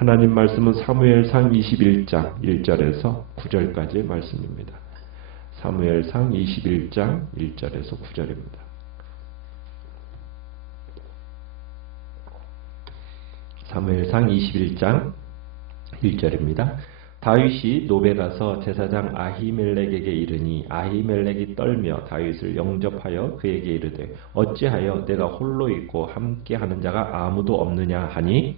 하나님 말씀은 사무엘상 21장 1절에서 9절까지의 말씀입니다. 사무엘상 21장 1절에서 9절입니다. 사무엘상 21장 1절입니다. 다윗이 노베 가서 제사장 아히멜렉에게 이르니 아히멜렉이 떨며 다윗을 영접하여 그에게 이르되 어찌하여 내가 홀로 있고 함께하는 자가 아무도 없느냐 하니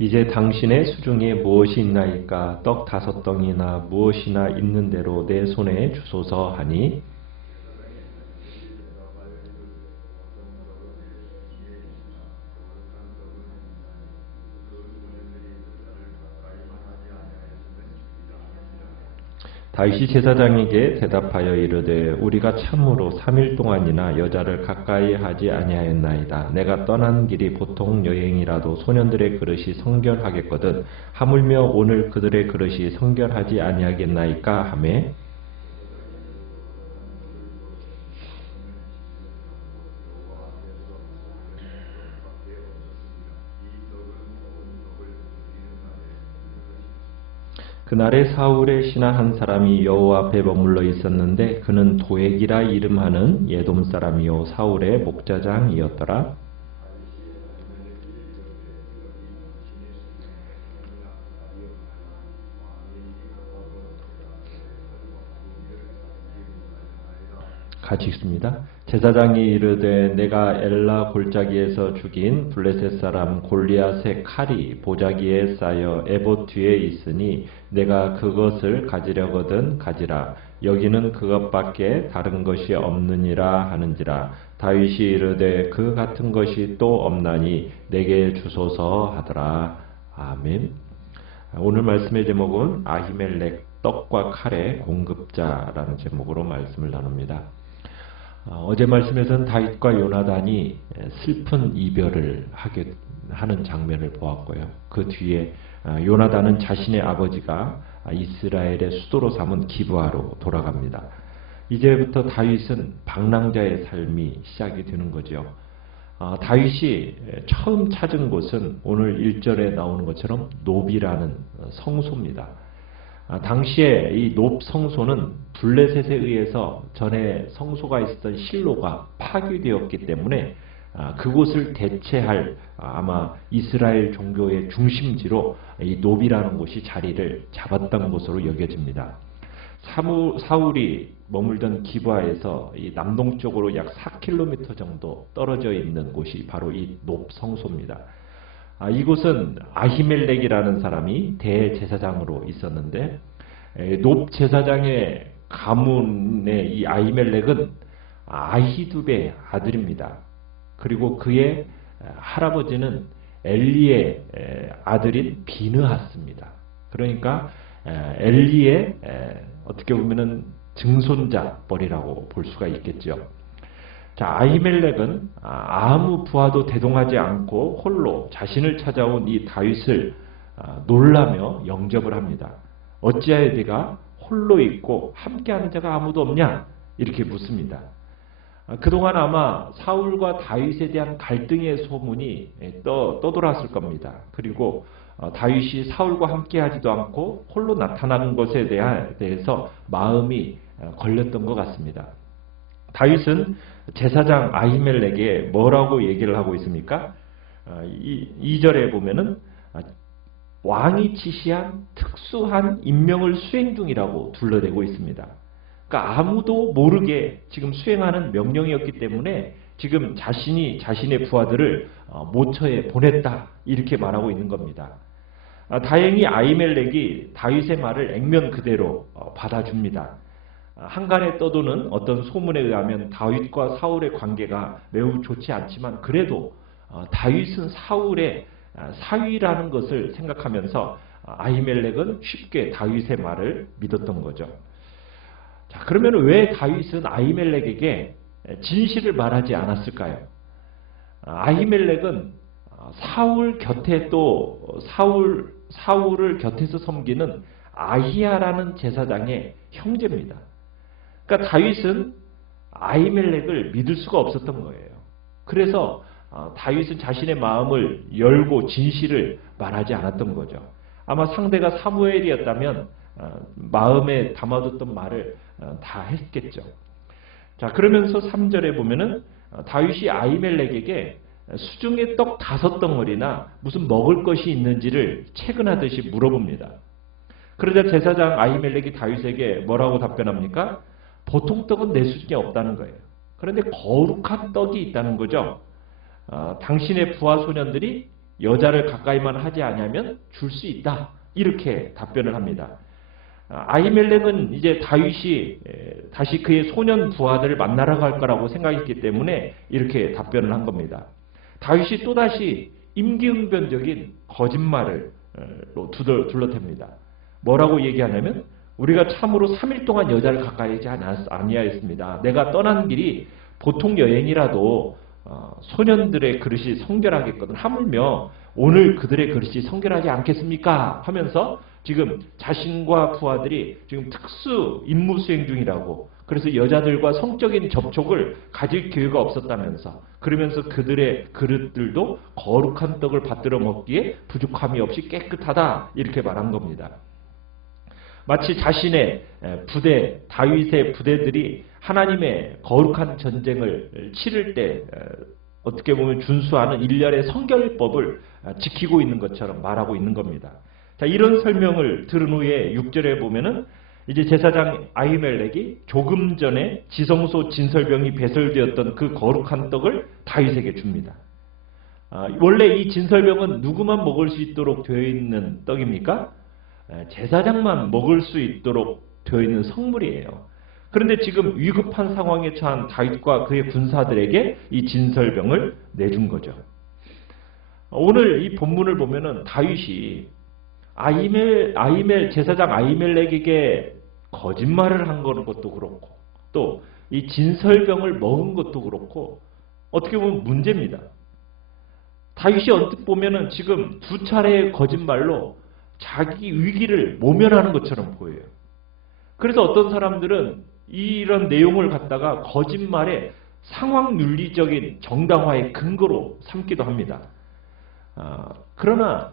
이제 당신의 수중에 무엇이 있나이까 떡 5덩이나 무엇이나 있는 대로 내 손에 주소서 하니 다윗이 제사장에게 대답하여 이르되 우리가 참으로 3일 동안이나 여자를 가까이 하지 아니하였나이다. 내가 떠난 길이 보통 여행이라도 소년들의 그릇이 성결하겠거든 하물며 오늘 그들의 그릇이 성결하지 아니하겠나이까 하매 그날에 사울의 신하 한 사람이 여호와 앞에 머물러 있었는데 그는 도액이라 이름하는 예돔 사람이요 사울의 목자장이었더라. 같이 읽습니다. 제사장이 이르되 내가 엘라 골짜기에서 죽인 블레셋 사람 골리앗의 칼이 보자기에 쌓여 에봇 뒤에 있으니 내가 그것을 가지려거든 가지라. 여기는 그것밖에 다른 것이 없느니라 하는지라. 다윗이 이르되 그 같은 것이 또 없나니 내게 주소서 하더라. 아멘. 오늘 말씀의 제목은 아히멜렉 떡과 칼의 공급자라는 제목으로 말씀을 나눕니다. 어제 말씀에서는 다윗과 요나단이 슬픈 이별을 하는 장면을 보았고요. 그 뒤에 요나단은 자신의 아버지가 이스라엘의 수도로 삼은 기브아로 돌아갑니다. 이제부터 다윗은 방랑자의 삶이 시작이 되는 거죠. 다윗이 처음 찾은 곳은 오늘 1절에 나오는 것처럼 노비라는 성소입니다. 당시에 이 높 성소는 블레셋에 의해서 전에 성소가 있었던 실로가 파괴되었기 때문에 그곳을 대체할 아마 이스라엘 종교의 중심지로 이 노비라는 곳이 자리를 잡았던 곳으로 여겨집니다. 사울이 머물던 기브아에서 이 남동쪽으로 약 4km 정도 떨어져 있는 곳이 바로 이 높 성소입니다. 이곳은 아히멜렉이라는 사람이 대제사장으로 있었는데 높 제사장의 가문의 이 아히멜렉은 아히두베의 아들입니다. 그리고 그의 할아버지는 엘리의 아들인 비느하스입니다. 그러니까 엘리의 어떻게 보면은 증손자뻘이라고 볼 수가 있겠죠. 자, 아히멜렉은 아무 부하도 대동하지 않고 홀로 자신을 찾아온 이 다윗을 놀라며 영접을 합니다. 어찌하여 네가 홀로 있고 함께하는 자가 아무도 없냐? 이렇게 묻습니다. 그동안 아마 사울과 다윗에 대한 갈등의 소문이 떠돌았을 겁니다. 그리고 다윗이 사울과 함께하지도 않고 홀로 나타나는 것에 대해서 마음이 걸렸던 것 같습니다. 다윗은 제사장 아히멜렉에게 뭐라고 얘기를 하고 있습니까? 2절에 보면은 왕이 지시한 특수한 임명을 수행 중이라고 둘러대고 있습니다. 그러니까 아무도 모르게 지금 수행하는 명령이었기 때문에 지금 자신의 부하들을 모처에 보냈다 이렇게 말하고 있는 겁니다. 다행히 아히멜렉이 다윗의 말을 액면 그대로 받아줍니다. 한간에 떠도는 어떤 소문에 의하면 다윗과 사울의 관계가 매우 좋지 않지만 그래도 다윗은 사울의 사위라는 것을 생각하면서 아히멜렉은 쉽게 다윗의 말을 믿었던 거죠. 자, 그러면 왜 다윗은 아히멜렉에게 진실을 말하지 않았을까요? 아히멜렉은 사울 곁에 또 사울을 곁에서 섬기는 아히야라는 제사장의 형제입니다. 그러니까 다윗은 아히멜렉을 믿을 수가 없었던 거예요. 그래서 다윗은 자신의 마음을 열고 진실을 말하지 않았던 거죠. 아마 상대가 사무엘이었다면 마음에 담아뒀던 말을 다 했겠죠. 자, 그러면서 3절에 보면은 다윗이 아히멜렉에게 수중에 떡 5덩어리나 무슨 먹을 것이 있는지를 채근하듯이 물어봅니다. 그러자 제사장 아히멜렉이 다윗에게 뭐라고 답변합니까? 보통 떡은 내 수중에 없다는 거예요. 그런데 거룩한 떡이 있다는 거죠. 당신의 부하 소년들이 여자를 가까이만 하지 않으면 줄 수 있다. 이렇게 답변을 합니다. 아히멜렉은 이제 다윗이 다시 그의 소년 부하들을 만나러 갈 거라고 생각했기 때문에 이렇게 답변을 한 겁니다. 다윗이 또다시 임기응변적인 거짓말을 둘러댑니다. 뭐라고 얘기하냐면 우리가 참으로 3일 동안 여자를 가까이 하지 아니하였습니다. 내가 떠난 길이 보통 여행이라도 소년들의 그릇이 성결하겠거든. 하물며 오늘 그들의 그릇이 성결하지 않겠습니까? 하면서 지금 자신과 부하들이 지금 특수 임무 수행 중이라고, 그래서 여자들과 성적인 접촉을 가질 기회가 없었다면서, 그러면서 그들의 그릇들도 거룩한 떡을 받들어 먹기에 부족함이 없이 깨끗하다 이렇게 말한 겁니다. 마치 자신의 부대, 다윗의 부대들이 하나님의 거룩한 전쟁을 치를 때 어떻게 보면 준수하는 일련의 성결법을 지키고 있는 것처럼 말하고 있는 겁니다. 자, 이런 설명을 들은 후에 6절에 보면은 이제 제사장 아히멜렉이 조금 전에 지성소 진설병이 배설되었던 그 거룩한 떡을 다윗에게 줍니다. 원래 이 진설병은 누구만 먹을 수 있도록 되어 있는 떡입니까? 제사장만 먹을 수 있도록 되어 있는 성물이에요. 그런데 지금 위급한 상황에 처한 다윗과 그의 군사들에게 이 진설병을 내준 거죠. 오늘 이 본문을 보면은 다윗이 제사장 아히멜렉에게 거짓말을 한 것도 그렇고, 또 이 진설병을 먹은 것도 그렇고, 어떻게 보면 문제입니다. 다윗이 언뜻 보면은 지금 2차례의 거짓말로 자기 위기를 모면하는 것처럼 보여요. 그래서 어떤 사람들은 이런 내용을 갖다가 거짓말의 상황 윤리적인 정당화의 근거로 삼기도 합니다. 그러나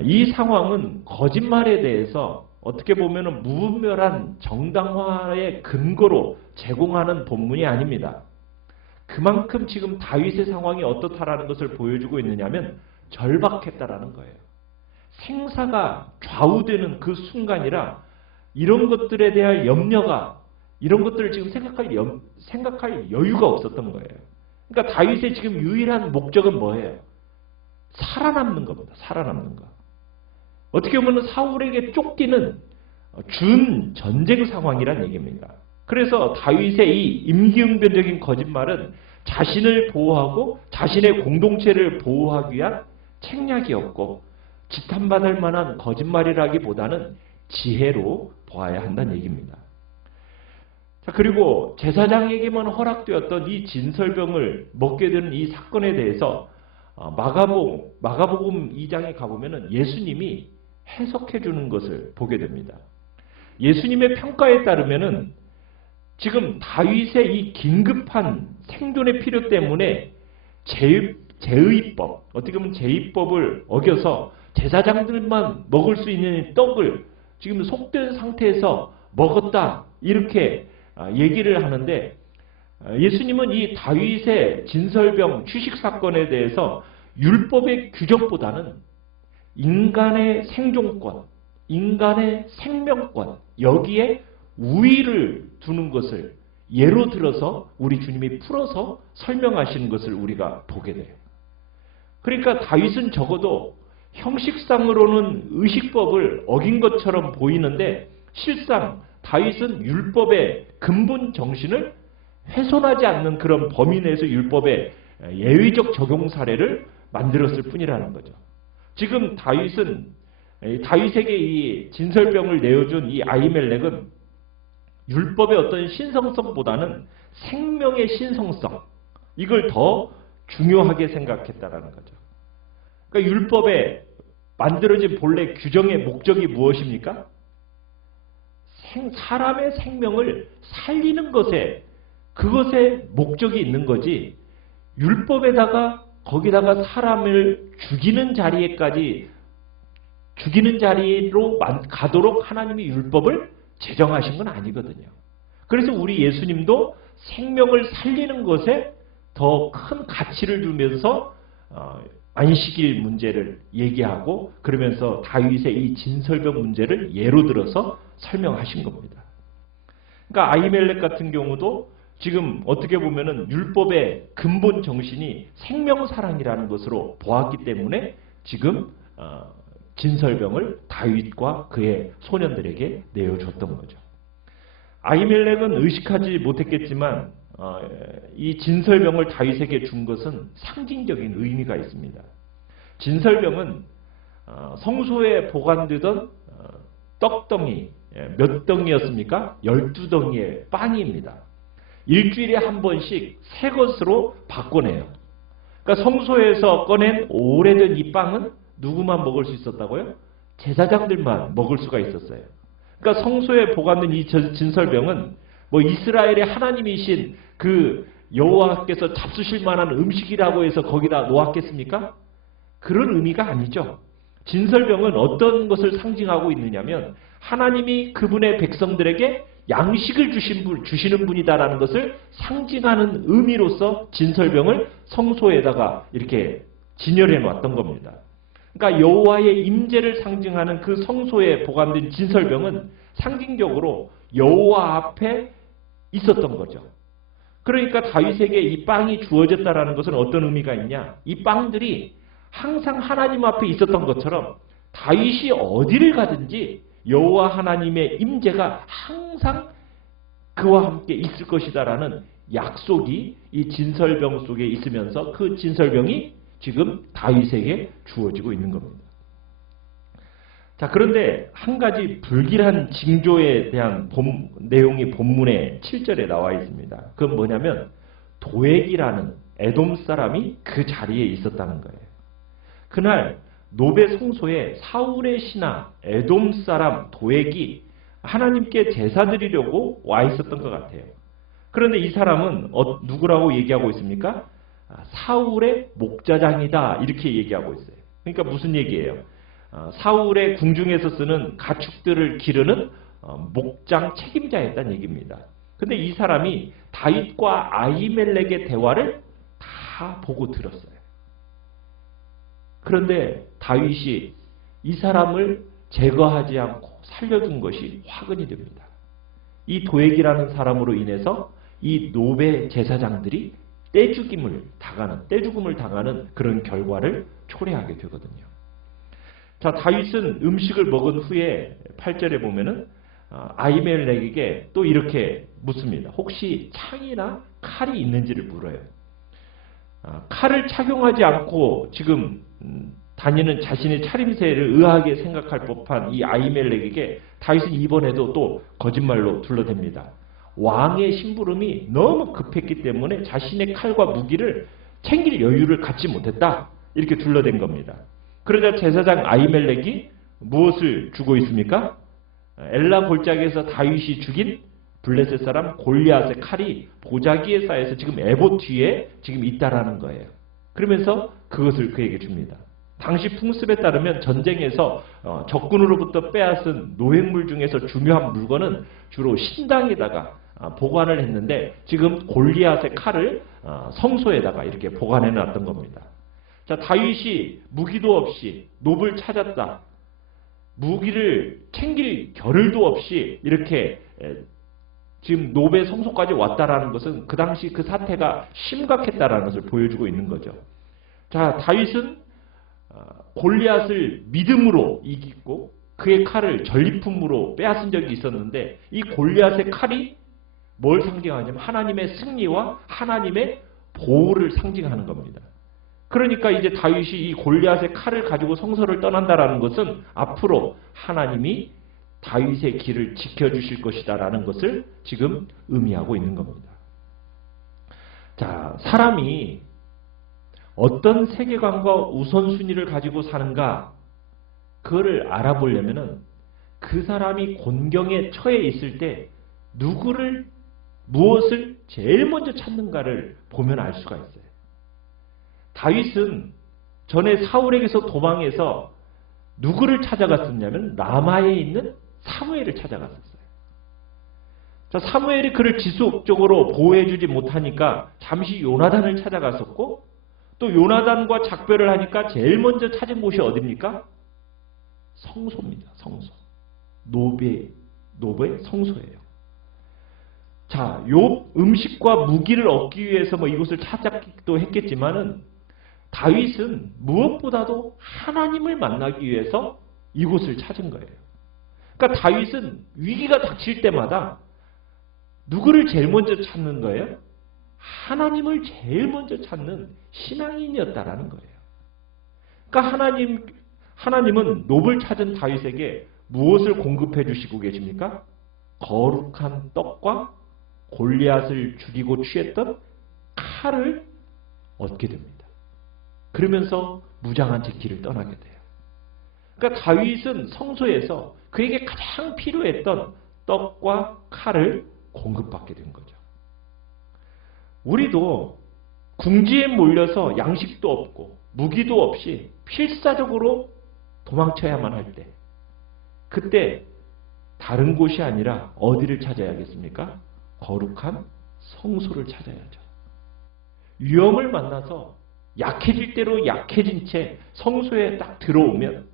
이 상황은 거짓말에 대해서 어떻게 보면 무분별한 정당화의 근거로 제공하는 본문이 아닙니다. 그만큼 지금 다윗의 상황이 어떻다라는 것을 보여주고 있느냐면 절박했다라는 거예요. 생사가 좌우되는 그 순간이라 이런 것들에 대한 염려가, 이런 것들을 지금 생각할 여유가 없었던 거예요. 그러니까 다윗의 지금 유일한 목적은 뭐예요? 살아남는 겁니다. 살아남는 거. 어떻게 보면 사울에게 쫓기는 준 전쟁 상황이란 얘기입니다. 그래서 다윗의 이 임기응변적인 거짓말은 자신을 보호하고 자신의 공동체를 보호하기 위한 책략이었고, 지탄받을 만한 거짓말이라기보다는 지혜로 보아야 한다는 얘기입니다. 자, 그리고 제사장에게만 허락되었던 이 진설병을 먹게 되는 이 사건에 대해서 마가복음 2장에 가보면 예수님이 해석해 주는 것을 보게 됩니다. 예수님의 평가에 따르면은 지금 다윗의 이 긴급한 생존의 필요 때문에 제의법, 어떻게 보면 제의법을 어겨서 제사장들만 먹을 수 있는 떡을 지금 속된 상태에서 먹었다, 이렇게 얘기를 하는데, 예수님은 이 다윗의 진설병 취식 사건에 대해서 율법의 규정보다는 인간의 생존권, 인간의 생명권, 여기에 우위를 두는 것을 예로 들어서 우리 주님이 풀어서 설명하시는 것을 우리가 보게 돼요. 그러니까 다윗은 적어도 형식상으로는 의식법을 어긴 것처럼 보이는데, 실상 다윗은 율법의 근본 정신을 훼손하지 않는 그런 범위 내에서 율법의 예외적 적용 사례를 만들었을 뿐이라는 거죠. 지금 다윗에게 이 진설병을 내어준 이 아히멜렉은 율법의 어떤 신성성보다는 생명의 신성성, 이걸 더 중요하게 생각했다라는 거죠. 그러니까 율법에 만들어진 본래 규정의 목적이 무엇입니까? 사람의 생명을 살리는 것에, 그것에 목적이 있는 거지, 율법에다가 거기다가 사람을 죽이는 자리에까지, 죽이는 자리로 가도록 하나님이 율법을 제정하신 건 아니거든요. 그래서 우리 예수님도 생명을 살리는 것에 더 큰 가치를 두면서 안식일 문제를 얘기하고, 그러면서 다윗의 이 진설병 문제를 예로 들어서 설명하신 겁니다. 그러니까 아히멜렉 같은 경우도 지금 어떻게 보면은 율법의 근본 정신이 생명사랑이라는 것으로 보았기 때문에 지금 진설병을 다윗과 그의 소년들에게 내어줬던 거죠. 아히멜렉은 의식하지 못했겠지만 이 진설병을 다윗에게 준 것은 상징적인 의미가 있습니다. 진설병은 성소에 보관되던 떡덩이, 몇 덩이였습니까? 12덩이의 빵입니다. 일주일에 한 번씩 새 것으로 바꿔내요. 그러니까 성소에서 꺼낸 오래된 이 빵은 누구만 먹을 수 있었다고요? 제사장들만 먹을 수가 있었어요. 그러니까 성소에 보관된 이 진설병은 뭐 이스라엘의 하나님이신 그 여호와께서 잡수실 만한 음식이라고 해서 거기다 놓았겠습니까? 그런 의미가 아니죠. 진설병은 어떤 것을 상징하고 있느냐면 하나님이 그분의 백성들에게 양식을 주시는 분이다라는 것을 상징하는 의미로서 진설병을 성소에다가 이렇게 진열해 놨던 겁니다. 그러니까 여호와의 임재를 상징하는 그 성소에 보관된 진설병은 상징적으로 여호와 앞에 있었던 거죠. 그러니까 다윗에게 이 빵이 주어졌다라는 것은 어떤 의미가 있냐? 이 빵들이 항상 하나님 앞에 있었던 것처럼 다윗이 어디를 가든지 여호와 하나님의 임재가 항상 그와 함께 있을 것이다라는 약속이 이 진설병 속에 있으면서 그 진설병이 지금 다윗에게 주어지고 있는 겁니다. 자, 그런데 한 가지 불길한 징조에 대한 내용이 본문의 7절에 나와 있습니다. 그건 뭐냐면 도액이라는 에돔 사람이 그 자리에 있었다는 거예요. 그날 노베 성소에 사울의 신하 에돔 사람 도액이 하나님께 제사 드리려고 와 있었던 것 같아요. 그런데 이 사람은 누구라고 얘기하고 있습니까? 사울의 목자장이다 이렇게 얘기하고 있어요. 그러니까 무슨 얘기예요? 사울의 궁중에서 쓰는 가축들을 기르는 목장 책임자였다는 얘기입니다. 근데 이 사람이 다윗과 아히멜렉의 대화를 다 보고 들었어요. 그런데 다윗이 이 사람을 제거하지 않고 살려준 것이 화근이 됩니다. 이 도액이라는 사람으로 인해서 이 노베 제사장들이 떼죽음을 당하는 그런 결과를 초래하게 되거든요. 자, 다윗은 음식을 먹은 후에 8절에 보면은 아히멜렉에게 또 이렇게 묻습니다. 혹시 창이나 칼이 있는지를 물어요. 칼을 착용하지 않고 지금 다니는 자신의 차림새를 의아하게 생각할 법한 이 아히멜렉에게 다윗은 이번에도 또 거짓말로 둘러댑니다. 왕의 심부름이 너무 급했기 때문에 자신의 칼과 무기를 챙길 여유를 갖지 못했다. 이렇게 둘러댄 겁니다. 그러자 제사장 아히멜렉이 무엇을 주고 있습니까? 엘라 골짜기에서 다윗이 죽인 블레셋 사람 골리앗의 칼이 보자기에 쌓여서 지금 에봇 뒤에 지금 있다라는 거예요. 그러면서 그것을 그에게 줍니다. 당시 풍습에 따르면 전쟁에서 적군으로부터 빼앗은 노획물 중에서 중요한 물건은 주로 신당에다가 보관을 했는데 지금 골리앗의 칼을 성소에다가 이렇게 보관해 놨던 겁니다. 자, 다윗이 무기도 없이 놉을 찾았다. 무기를 챙길 겨를도 없이 이렇게 지금 놉의 성소까지 왔다라는 것은 그 당시 그 사태가 심각했다라는 것을 보여주고 있는 거죠. 자, 다윗은 골리앗을 믿음으로 이기고 그의 칼을 전리품으로 빼앗은 적이 있었는데 이 골리앗의 칼이 뭘 상징하냐면 하나님의 승리와 하나님의 보호를 상징하는 겁니다. 그러니까 이제 다윗이 이 골리앗의 칼을 가지고 성소를 떠난다라는 것은 앞으로 하나님이 다윗의 길을 지켜주실 것이다라는 것을 지금 의미하고 있는 겁니다. 자, 사람이 어떤 세계관과 우선순위를 가지고 사는가, 그거를 알아보려면은 그 사람이 곤경에 처해 있을 때 누구를, 무엇을 제일 먼저 찾는가를 보면 알 수가 있어요. 다윗은 전에 사울에게서 도망해서 누구를 찾아갔었냐면 라마에 있는 사무엘을 찾아갔었어요. 자, 사무엘이 그를 지속적으로 보호해주지 못하니까 잠시 요나단을 찾아갔었고, 또 요나단과 작별을 하니까 제일 먼저 찾은 곳이 어디입니까? 성소입니다. 성소. 노베의 성소예요. 자, 요 음식과 무기를 얻기 위해서 이곳을 찾았기도 했겠지만은 다윗은 무엇보다도 하나님을 만나기 위해서 이곳을 찾은 거예요. 그러니까 다윗은 위기가 닥칠 때마다 누구를 제일 먼저 찾는 거예요? 하나님을 제일 먼저 찾는 신앙인이었다라는 거예요. 그러니까 하나님은 욥을 찾은 다윗에게 무엇을 공급해 주시고 계십니까? 거룩한 떡과 골리앗을 죽이고 취했던 칼을 얻게 됩니다. 그러면서 무장한 채 길을 떠나게 돼요. 그러니까 다윗은 성소에서 그에게 가장 필요했던 떡과 칼을 공급받게 된 거죠. 우리도 궁지에 몰려서 양식도 없고 무기도 없이 필사적으로 도망쳐야만 할 때, 그때 다른 곳이 아니라 어디를 찾아야겠습니까? 거룩한 성소를 찾아야죠. 위험을 만나서 약해질 대로 약해진 채 성소에 딱 들어오면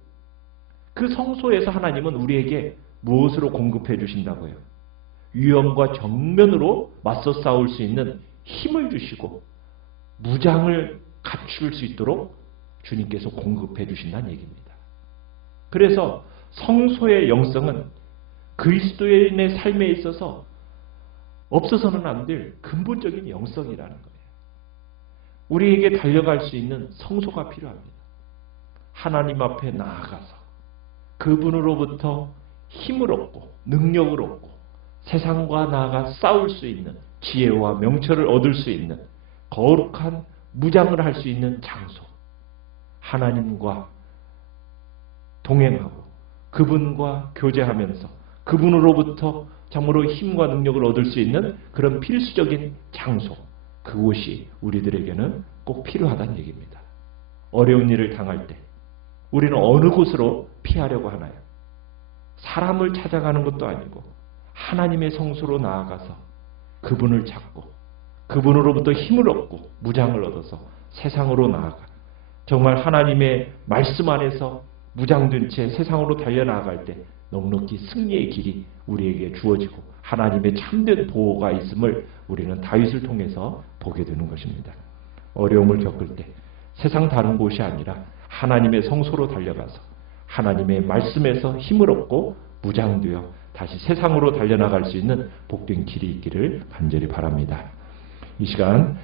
그 성소에서 하나님은 우리에게 무엇으로 공급해 주신다고요? 위험과 정면으로 맞서 싸울 수 있는 힘을 주시고 무장을 갖출 수 있도록 주님께서 공급해 주신다는 얘기입니다. 그래서 성소의 영성은 그리스도인의 삶에 있어서 없어서는 안 될 근본적인 영성이라는 거예요. 우리에게 달려갈 수 있는 성소가 필요합니다. 하나님 앞에 나아가서 그분으로부터 힘을 얻고 능력을 얻고 세상과 나아가 싸울 수 있는 지혜와 명철을 얻을 수 있는 거룩한 무장을 할 수 있는 장소, 하나님과 동행하고 그분과 교제하면서 그분으로부터 참으로 힘과 능력을 얻을 수 있는 그런 필수적인 장소, 그곳이 우리들에게는 꼭 필요하다는 얘기입니다. 어려운 일을 당할 때 우리는 어느 곳으로 피하려고 하나요? 사람을 찾아가는 것도 아니고 하나님의 성소로 나아가서 그분을 찾고 그분으로부터 힘을 얻고 무장을 얻어서 세상으로 나아가 정말 하나님의 말씀 안에서 무장된 채 세상으로 달려나갈 때 넉넉히 승리의 길이 우리에게 주어지고 하나님의 참된 보호가 있음을 우리는 다윗을 통해서 보게 되는 것입니다. 어려움을 겪을 때 세상 다른 곳이 아니라 하나님의 성소로 달려가서 하나님의 말씀에서 힘을 얻고 무장되어 다시 세상으로 달려나갈 수 있는 복된 길이 있기를 간절히 바랍니다. 이 시간